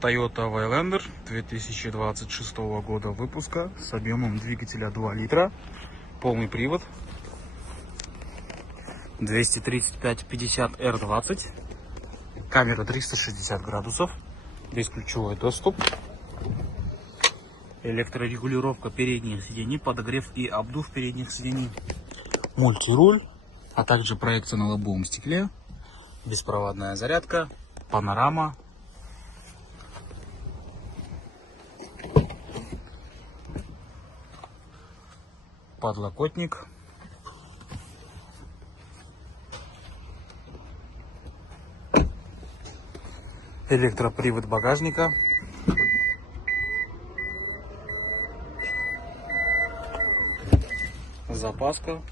Toyota Highlander 2026 года выпуска с объемом двигателя 2 литра, полный привод, 235/50R20, камера 360 градусов, бесключевой доступ, электрорегулировка передних сидений, подогрев и обдув передних сидений, мультируль, а также проекция на лобовом стекле, беспроводная зарядка, панорама, подлокотник, электропривод багажника, запаска,